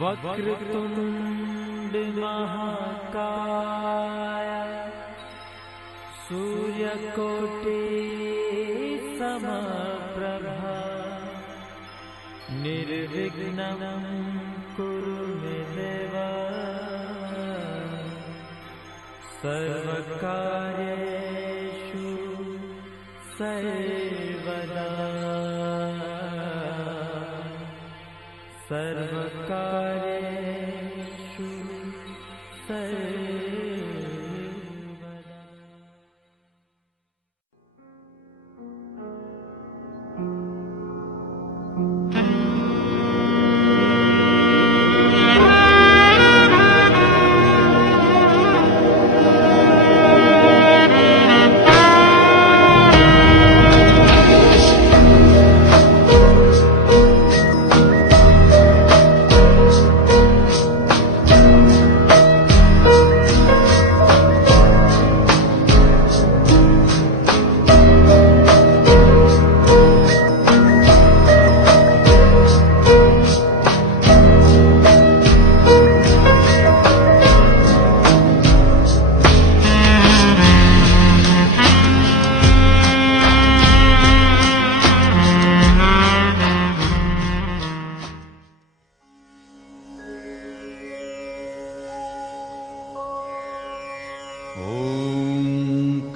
वक्रतुंड महाकाय सूर्यकोटि समप्रभा निर्विघ्नं कुरु मे देव सर्वकार्येषु सर्वदा सर्वकार्येषु सर्वदा।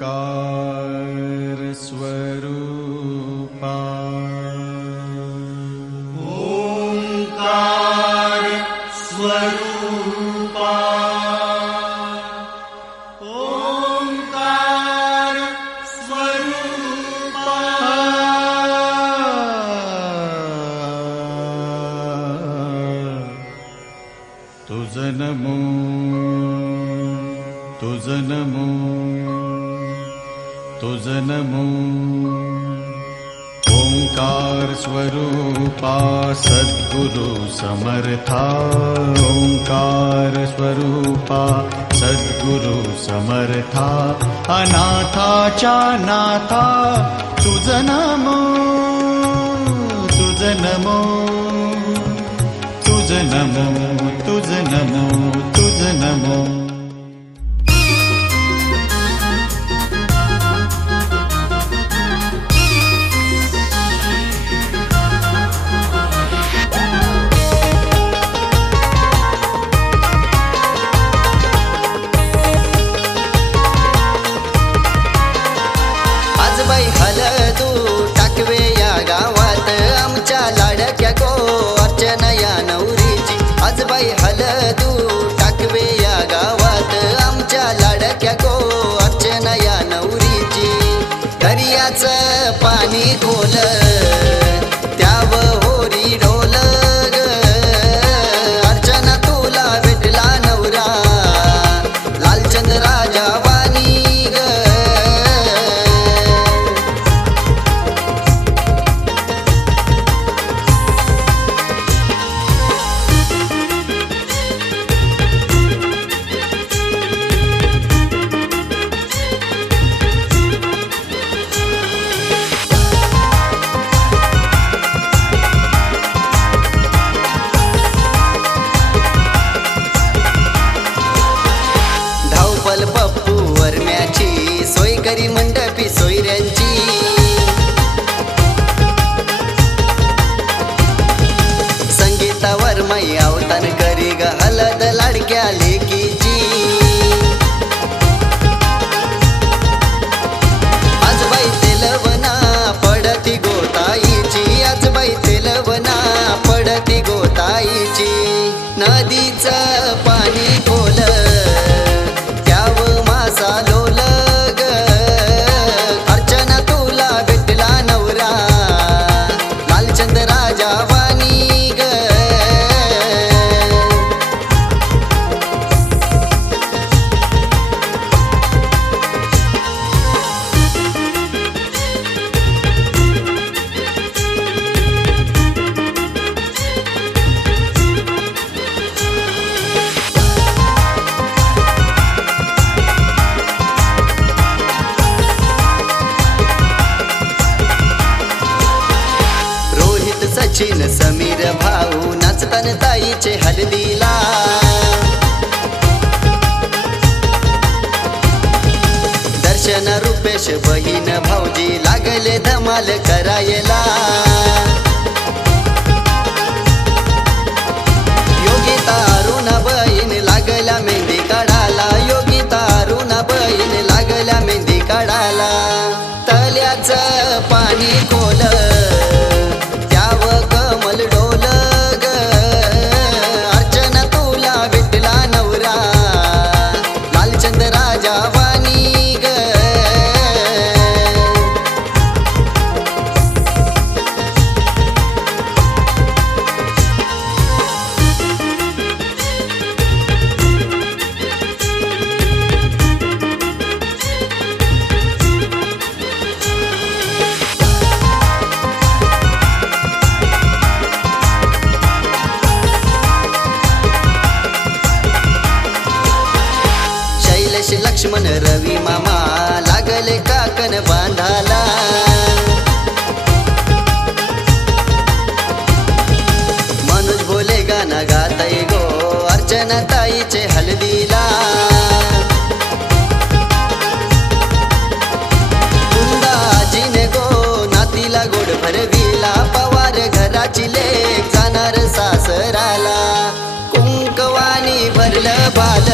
ओंकार स्वरूपा ओंकार स्वरूपा ओंकार स्वरूपा तुझ नमो तुझ नमो तुझ नमो ओंकार स्वरूपा सद्गुरु समर्था ओंकार स्वरूपा सद्गुरु समर्था अनाथाच्या नाथा तुझ नमो तुझ नमो तुझ नमो तुझ नमो तुझ नमो हलदू टाकवे या गावात आमच्या लाडक्या गो अर्चना या नवरीची आजबाई हलदू टाकवे या गावात आमच्या लाडक्या गो अर्चना या नवरीची दर्याचं पाणी खोल त्याव होरी ढोल ग अर्चना तुला भेटला नवरा लालचंद राजा वाणी ग पप्पू वरम्याची सोय करी मंडपी सोयऱ्यांची संगीता वर्माई अवतान करी ग हलद लाडक्या लेकीची आजबाई तेलवना पडती गोताईची आजबाई तेलवना पडती गोताईची नदीचं पाणी खोल लोल ग अर्चना तुला भेटला नवरा लालचंद राजा वाणी ग सचिन समीर भाऊ नाचतान ताईचे हलदी शैलेश बहीण भाऊजी लागले धमाल करायला. योगिता अरुणा बहीण लागल्या मेहंदी काढायला. योगिता अरुणा बहीण लागल्या मेहंदी काढायला. तल्याचं पाणी खोल त्याव कमल डोल ग. अर्चना तुला भेटला नवरा लालचंद राजा वाणी ग. शैलेश लक्ष्मण रवी मामा लागले काकण बांधाला. मनोज बोले गाणं गाताय गो अर्चना ताईचे हल्दीला. कुंदाजीने गो नातीला गोड भरविला. पवार घराची लेक जाणार सासराला. कुंकवानी भरलं बाल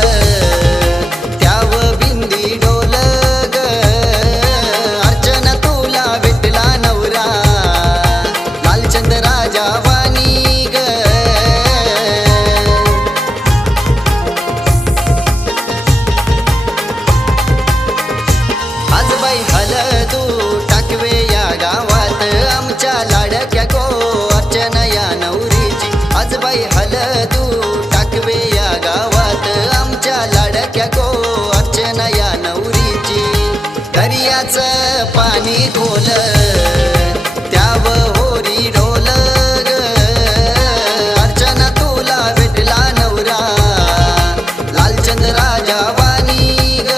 त्याव बिंदी डोल ग. अर्चना तुला भेटला नवरा लालचंद राजा वाणी ग. आज बाई हलदू टाकवे या गावात आमच्या लाडक्या गो अर्चना या नवरीची. आज बाई हलदू टाकवे या गावात आमच्या लाडक्या गो अर्चना या नवरीची. दर्याचं पाणी खोल त्याव होरी ढोल ग. अर्चना तुला भेटला नवरा लालचंद राजा वाणी ग.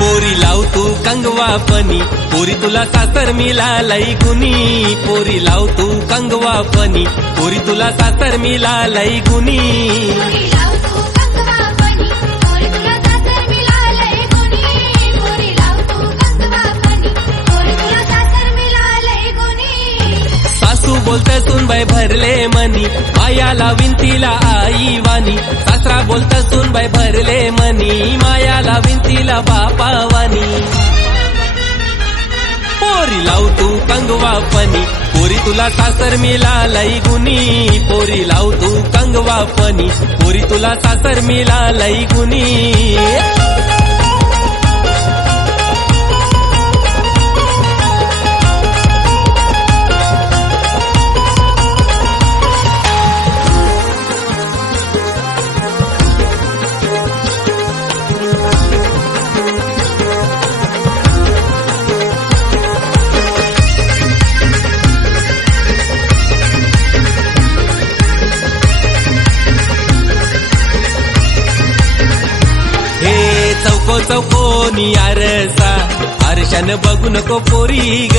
पोरी लाव तू कंगवा पनी पोरी तुला सासर मिळालय गुनी. पोरी लाव तू कंगवा पनी पोरी तुला सासर मिळालय गुनी. सासू बोलत सुनबाई भरले मनी मायाला विंतीला आई वाणी. सासरा बोलत सुनबाई भरले मनी मायाला विंतीला बापा वाणी. पोरी लाव तू कंगवा पनी पोरी तुला सासर मिळालय गुनी. पोरी लाव तू कंगवा पनी पोरी तुला सासर मिळालय गुनी. चौकोनी आरसा आरशान बघू नको पोरी ग.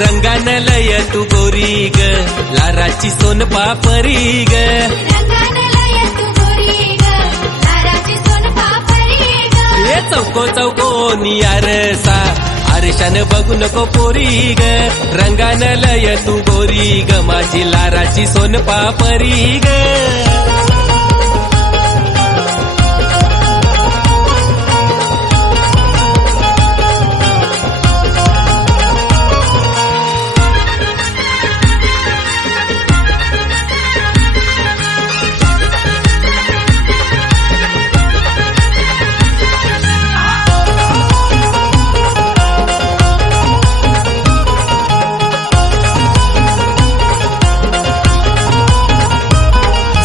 रंगान लय तू गोरी ग लाराची सोन पापरी ग. हे चौकोनी आरसा आरशान बघू नको पोरी ग. रंगान लय तू गोरी ग माझी लाराची सोन पापरी ग.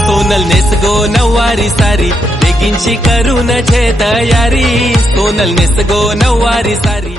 सोनल नेस गो नववारी सारी बेगिनची करून छे तयारी सोनल नेस गो नऊवारी सारी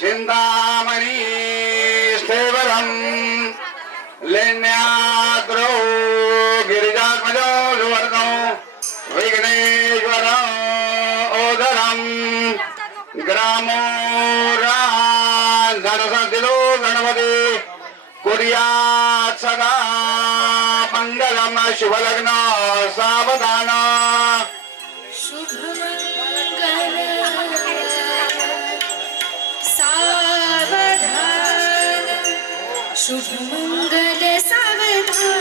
चिंतामणि स्थेवरम लेण्याद्रो गिरिजात्मजो सुवर्णो विघ्नेश्वर ओदरम ग्रामो धनसदिलो गणपती कुर्यात् सदा मंगलम शुभलग्न सावधान शुभ मंगल सावधान सावधान शुभ मंगल सावधान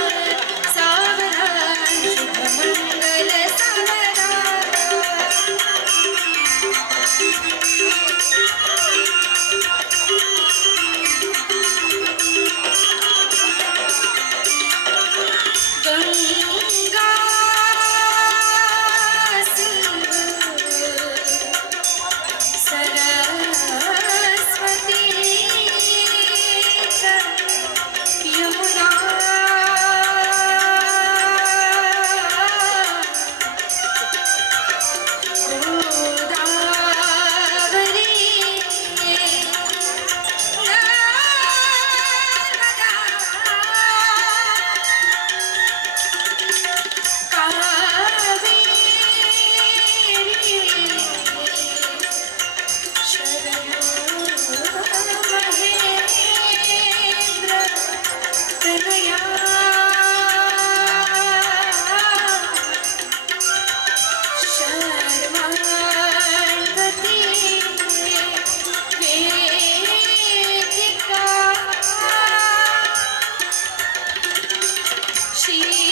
गंगा सरस्वती Thank you.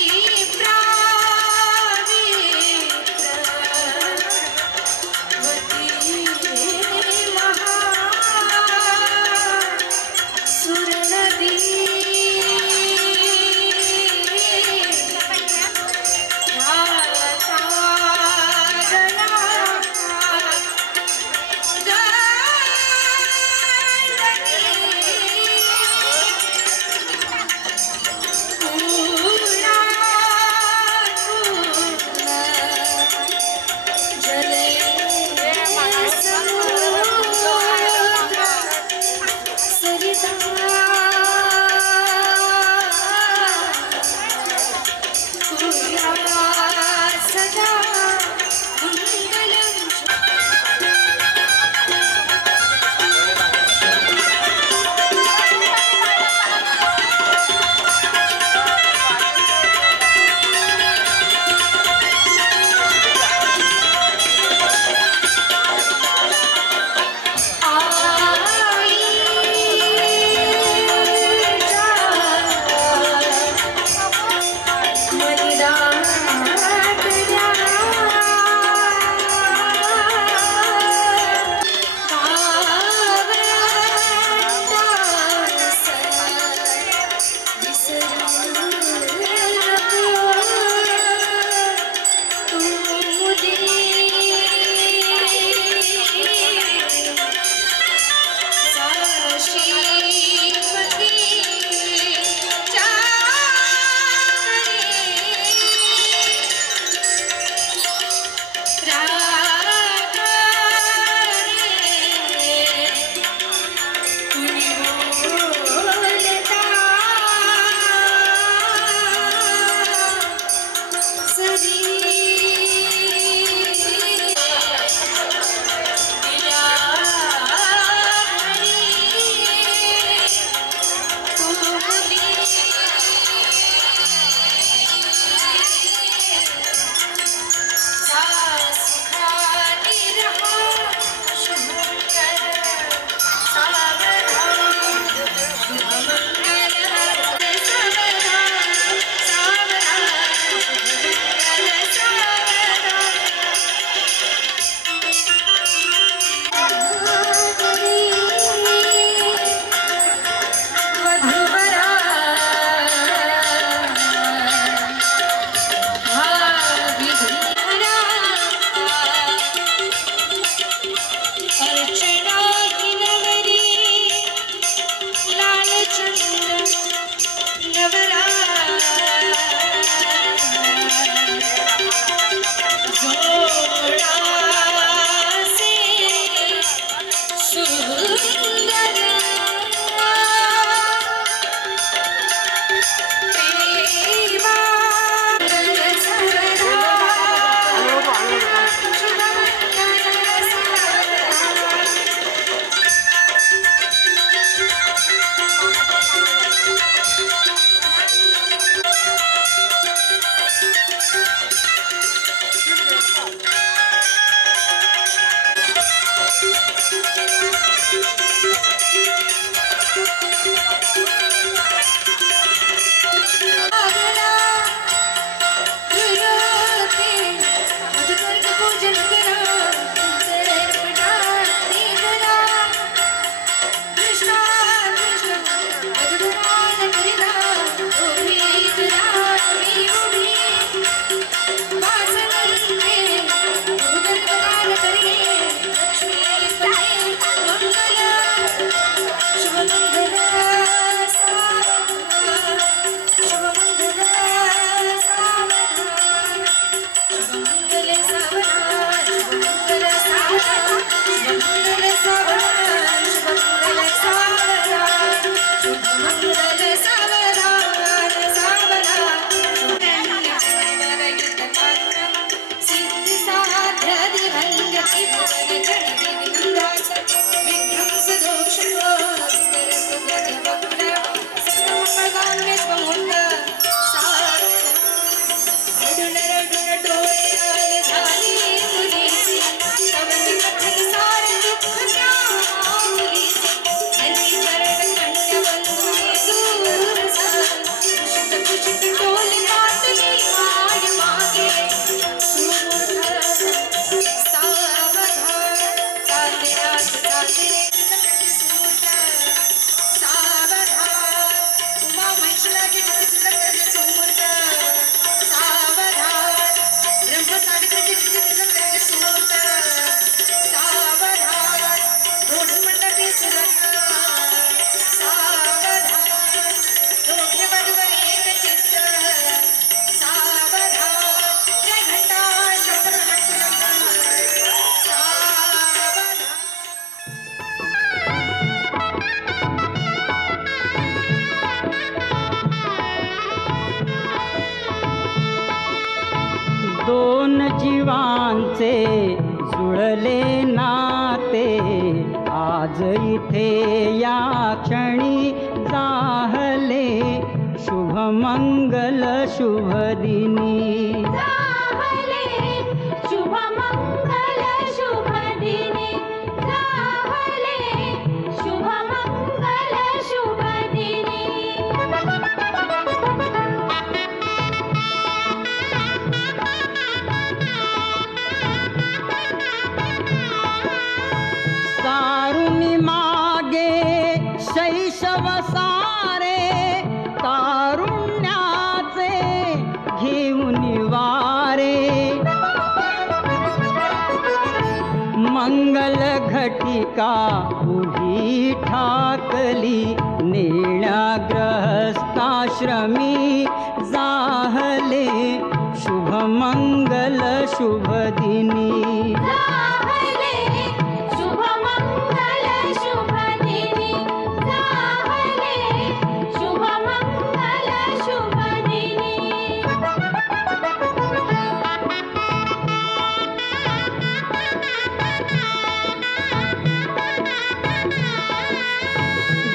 जीवांचे जुळले नाते आज इथे या क्षणी जाहले शुभमंगल शुभदिनी जाहले शुभमंगल शुभदिनी जाहले शुभमंगल शुभदिनी सारुनी मागे शैशव सारे तारुण्याचे घेऊन वारे मंगल घटिका उभी ठाकली नेळ्या ग्रहस्थाश्रमी जाहले शुभमंगल शुभदिनी जाहले शुभमंगल शुभदिनी जाहले शुभमंगल शुभदिनी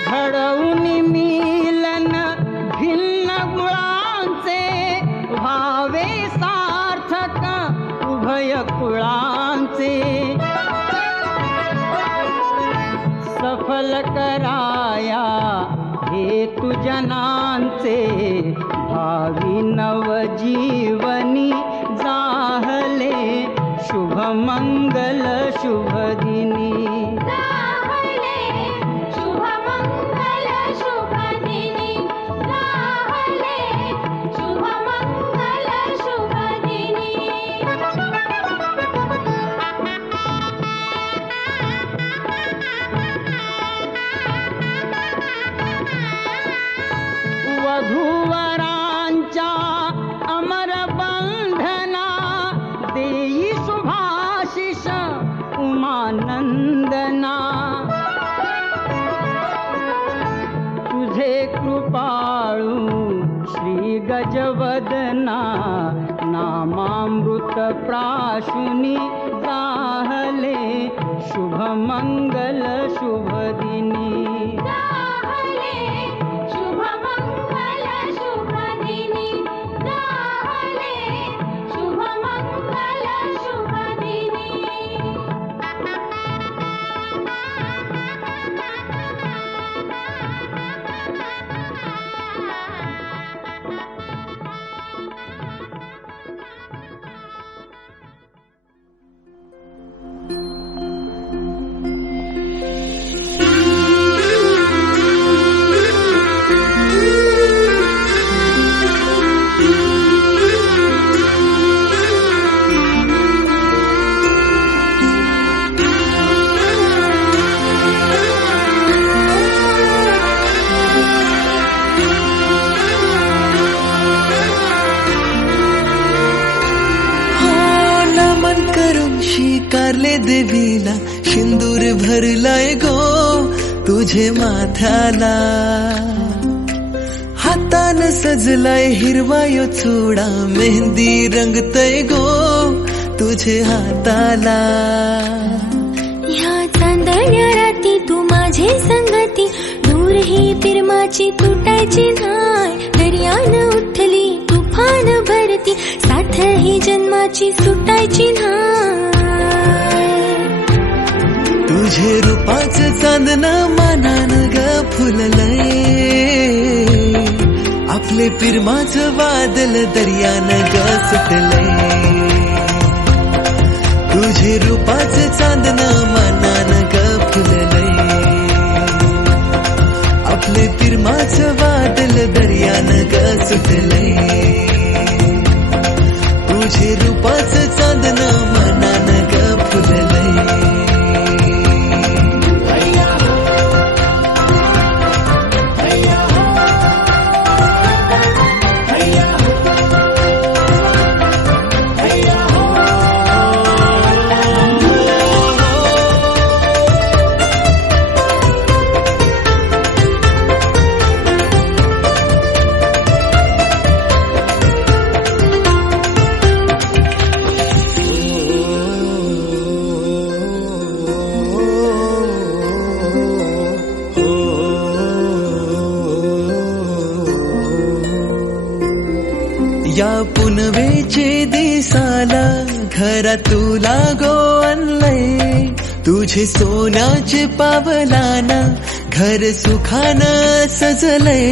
घडवून मिलन भिन्न गुणांचे व्हावे सार्थक उभय कुळांचे सफल कराया हेतु जनांचे भावी नवजीवनी जाहले शुभमंगल शुभदिनी जाहले शुभमंगल शुभदिनी जाहले शुभमंगल शुभदिनी वधूवरांच्या अमर बंधना देई शुभाशिष उमानंदना तुझे कृपाळू श्री गजवदना नामामृत प्राशुनी जाहले शुभमंगल शुभदिनी जाहले शुभमंगल शुभदिनी जाहले शुभमंगल शुभदिनी स्वीकारले देवीला सिंदूर भरलाय गो तुझे माथ्याला हातान सजलाय हिरवायो चुडा मेहंदी रंगतय गो तुझे हाताला ह्या चांदण्या राती तू माझे संगती दूर ही पिरमाची तुटायची नाय दर्यान उठली तुफान भरती साथ ही जन्माची सुटायची नाय तुझे रूपाचं चांदणं मानान ग फुललंय आपले पिरमाचं वादल दर्यान ग सुटलंय तुझे रूपाचं चांदणं मानान ग फुललंय आपले पिरमाचं वादल दर्यान ग सुटलंय तुझे रूपाचं चांदणं मानान ग फुललंय या पुनवेचे दिसाला घरा तुला गो आणलंय, तुझे सोन्याचे पावलाना घर सुखानं सजलंय.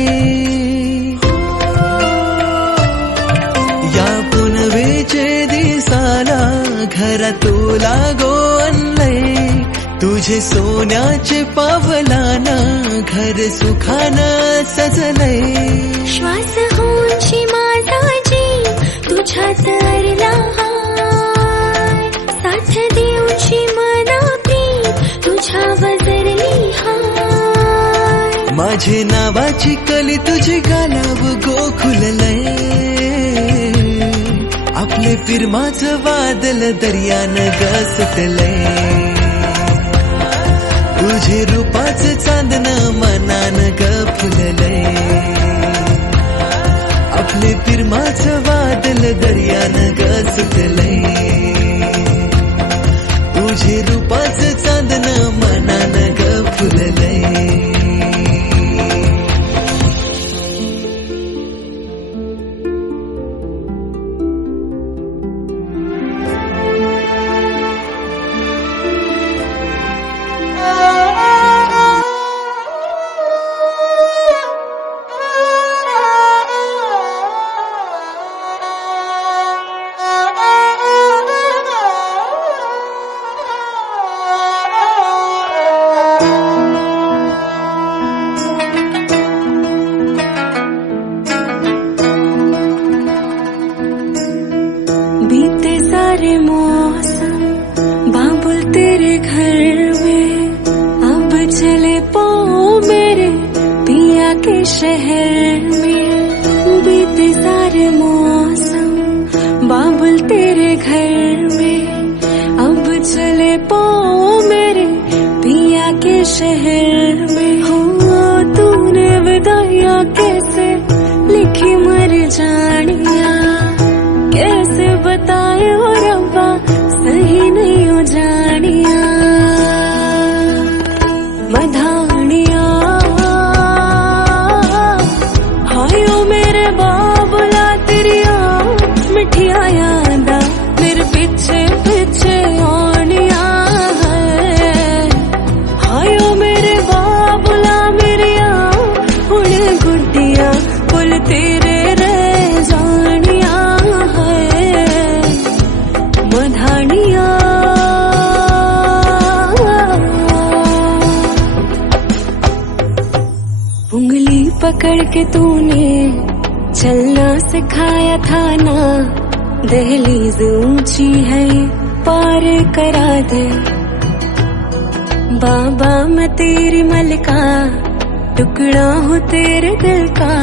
या पुनवेचे दिसाला घरा तुला गो आणलंय, तुझे सोन्याचे पावलाना घर सुखानं सजलंय. श्वास होऊनशी माझा जीव तुझ्याच अरला हाय, साथ देऊनशी मना प्रीत तुझ्या वजरली हाय. माझे नावाची कली तुझी गालाव गोखुललंय, आपले पिरमाचं वादल दर्यानं गसतलंय. तुझे रूपाचं चांदणं मनानं ग फुललंय, आपले पिरमाचं वादल दर्यानं गसतलंय. तुझे रूपाचं चांदणं मनानं ग फुललंय. बीते सारे मौसम बाबुल तेरे घर में, अब चले पाओ मेरे पिया के शहर में. बीते सारे मौसम बाबुल तेरे घर में, अब चले पाओ मेरे पिया के शहर में. हो तूने विदाइयां कैसे लिखी मर जानिया, कैसे बताए हो रब्बा सही नहीं हो जानिया. मधानिया हायो मेरे बाबुला तेरिया मिठिया यादा मेरे पीछे पीछे आनिया है. हायो मेरे बाबुला मेरिया हुण गुड्डिया पुल तेरे रह जानिया है. मधानिया उंगली पकड़ के तूने चलना सिखाया था ना, दहलीज ऊंची है पार करा दे. बाबा मैं तेरी मलका टुकड़ा हूँ तेरे दिल का,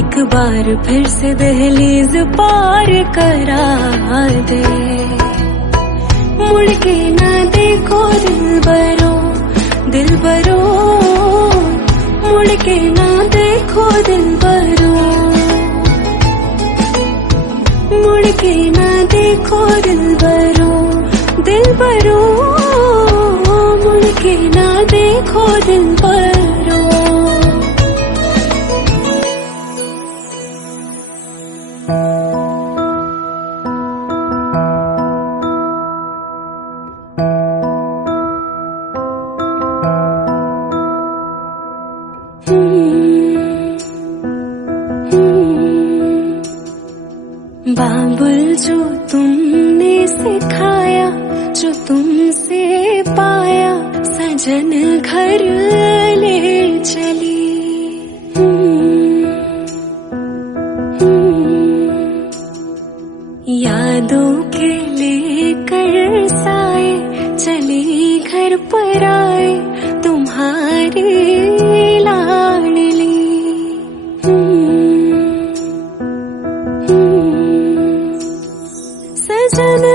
एक बार फिर से दहलीज पार करा दे. मुड़ के ना देखो दिलबरो दिलबरो, मुड़ के ना देखो दिलबरो, मुड़ के ना देखो दिलबरो दिलबरो, मुड़ के ना देखो दिलबरो. बाबुल जो तुमने सिखाया, जो तुमसे पाया, सजन घर ले चली. यादों के लेकर साए चली घर पर आए तुम्हारी लाडली. सजन